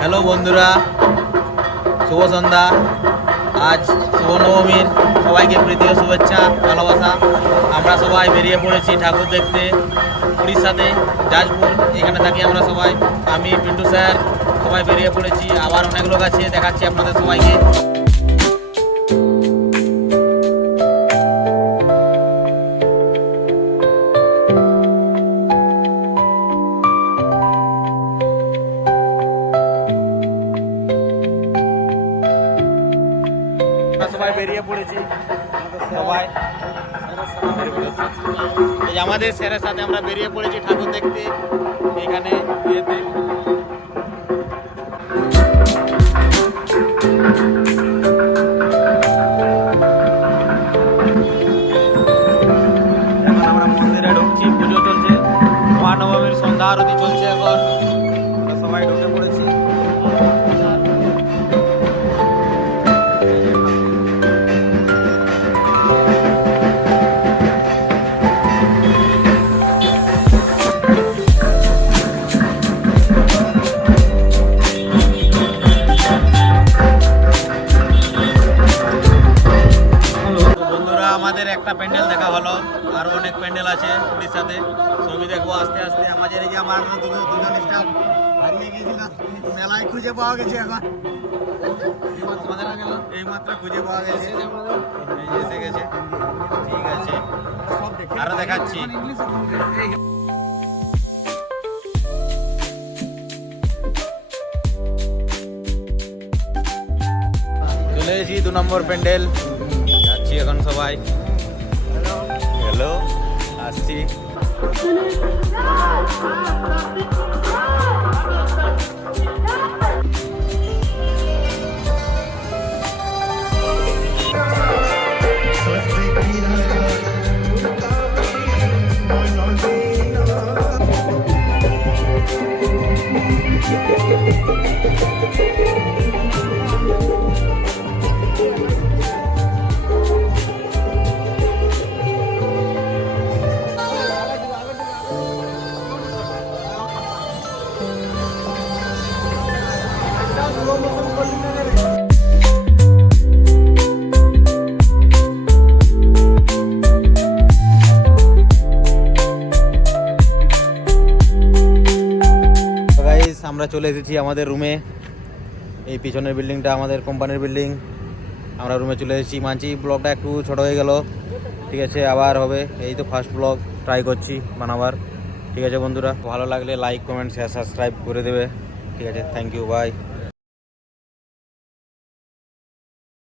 Hello বন্ধুরা, শুভ সন্ধ্যা। আজ শুভ নবমীর সবাইকে প্রীতি ও শুভেচ্ছা, ভালোবাসা। আমরা সবাই বেরিয়ে পড়েছি ঠাকুর দেখতে উড়িষ্যাতে, যাজপুর। এখানে থাকি আমরা সবাই, আমি পিন্টু স্যার, সবাই বেরিয়ে পড়েছি। আবার অনেক লোক আছে, দেখাচ্ছি আপনাদের সবাইকে। সবাই বেরিয়ে পড়েছি, সবাই এই আমাদের স্যারের সাথে আমরা বেরিয়ে পড়েছি ঠাকুর দেখতে এখানে ইয়েতে। এখন আমরা মন্দিরে ঢুকছি, পুজো চলছে, মহানবমীর সন্ধ্যা আরতি চলছে। এখন সবাই ঢুকে পড়েছি। আমাদের একটা প্যান্ডেল দেখা হলো, আরো অনেক প্যান্ডেল আছে উড়িষ্যাতে, ছবি দেখবো আস্তে আস্তে। আমাদের এই যে আমার দুজন স্টাফ হারিয়ে গেছিল, মেলায় খুঁজে পাওয়া গেছে। এখন এই মাত্র খুঁজে পাওয়া গেছে, এসে গেছে। ঠিক আছে, আরো দেখাচ্ছি। চলে এসেছি 2 নম্বর প্যান্ডেল, যাচ্ছি এখন সবাই। হ্যালো, আসছি। আমরা চলে এসেছি আমাদের রুমে। এই পিছনের বিল্ডিংটা আমাদের কোম্পানির বিল্ডিং। আমরা রুমে চলে এসেছি। মানছি ব্লগটা একটু ছোট হয়ে গেল, ঠিক আছে, আবার হবে। এই তো ফার্স্ট ব্লগ ট্রাই করছি বানাবার। ঠিক আছে বন্ধুরা, ভালো লাগলে লাইক, কমেন্ট, শেয়ার, সাবস্ক্রাইব করে দেবে। ঠিক আছে, থ্যাংক ইউ, বাই।